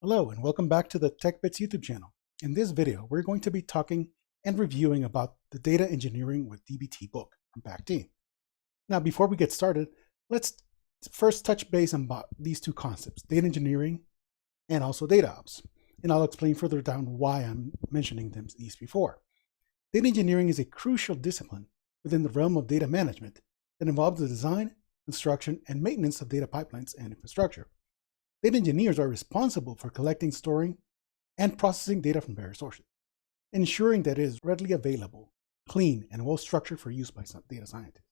Hello and welcome back to the TechBits YouTube channel. In this video, we're going to be talking and reviewing about the Data Engineering with DBT book from PAC-T. Now, before we get started, let's first touch base on these two concepts, data engineering and also data ops. And I'll explain further down why I'm mentioning these before. Data engineering is a crucial discipline within the realm of data management that involves the design, construction, and maintenance of data pipelines and infrastructure. Data engineers are responsible for collecting, storing, and processing data from various sources, ensuring that it is readily available, clean, and well-structured for use by data scientists.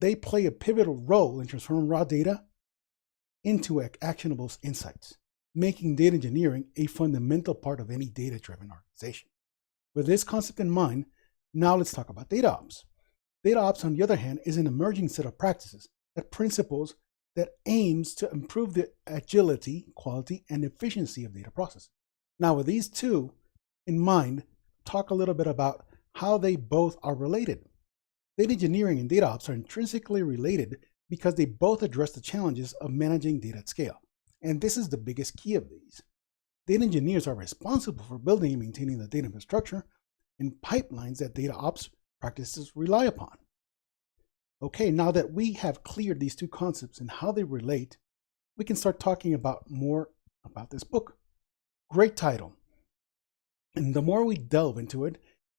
They play a pivotal role in transforming raw data into actionable insights, making data engineering a fundamental part of any data-driven organization. With this concept in mind, now let's talk about data ops. Data ops, on the other hand, is an emerging set of practices that aims to improve the agility, quality, and efficiency of data processing. Now, with these two in mind, talk a little bit about how they both are related. Data engineering and data ops are intrinsically related because they both address the challenges of managing data at scale. And this is the biggest key of these. Data engineers are responsible for building and maintaining the data infrastructure and pipelines that data ops practices rely upon. Okay, now that we have cleared these two concepts and how they relate, we can start talking more about this book. Great title. And the more we delve into it,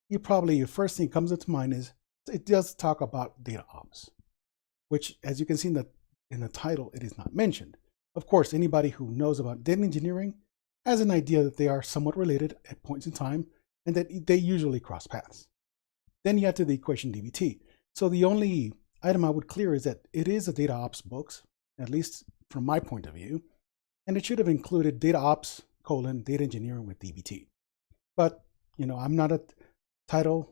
your first thing that comes into mind is it does talk about data ops, which, as you can see in the title, it is not mentioned. Of course, anybody who knows about data engineering has an idea that they are somewhat related at points in time and that they usually cross paths. Then you add to the equation DBT. So the only item I would clear is that it is a data ops book, at least from my point of view, and it should have included data ops, data engineering with DBT. But, I'm not a title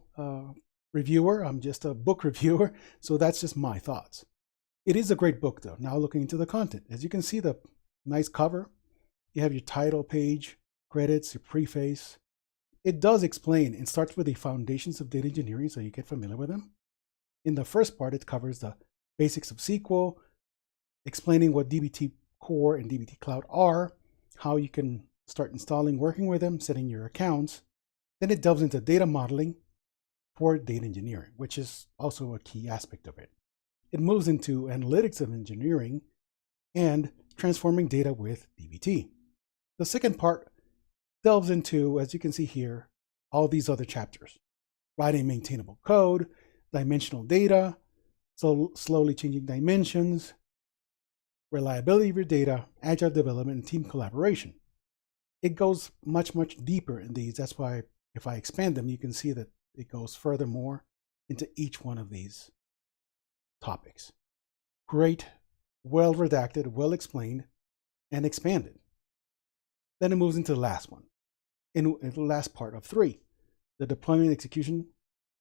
reviewer, I'm just a book reviewer, so that's just my thoughts. It is a great book though. Now looking into the content, as you can see, the nice cover, you have your title page, credits, your preface. It does explain and starts with the foundations of data engineering so you get familiar with them. In the first part, it covers the basics of SQL, explaining what DBT Core and DBT Cloud are, how you can start installing, working with them, setting your accounts. Then it delves into data modeling for data engineering, which is also a key aspect of it. It moves into analytics of engineering and transforming data with DBT. The second part delves into, as you can see here, all these other chapters: writing maintainable code, dimensional data, so slowly changing dimensions, reliability of your data, agile development, and team collaboration. It goes much, much deeper in these. That's why if I expand them, you can see that it goes furthermore into each one of these topics. Great, well redacted, well explained, and expanded. Then it moves into the last one, in the last part of 3, the deployment, execution,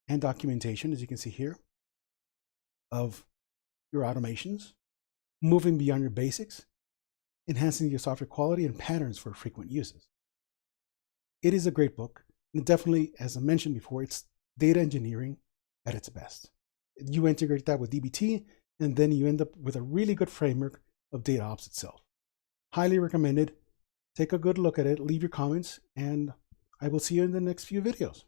and documentation, as you can see here, of your automations, moving beyond your basics, enhancing your software quality and patterns for frequent uses. It is a great book, and definitely, as I mentioned before, it's data engineering at its best. You integrate that with DBT, and then you end up with a really good framework of data ops itself. Highly recommended. Take a good look at it, leave your comments, and I will see you in the next few videos.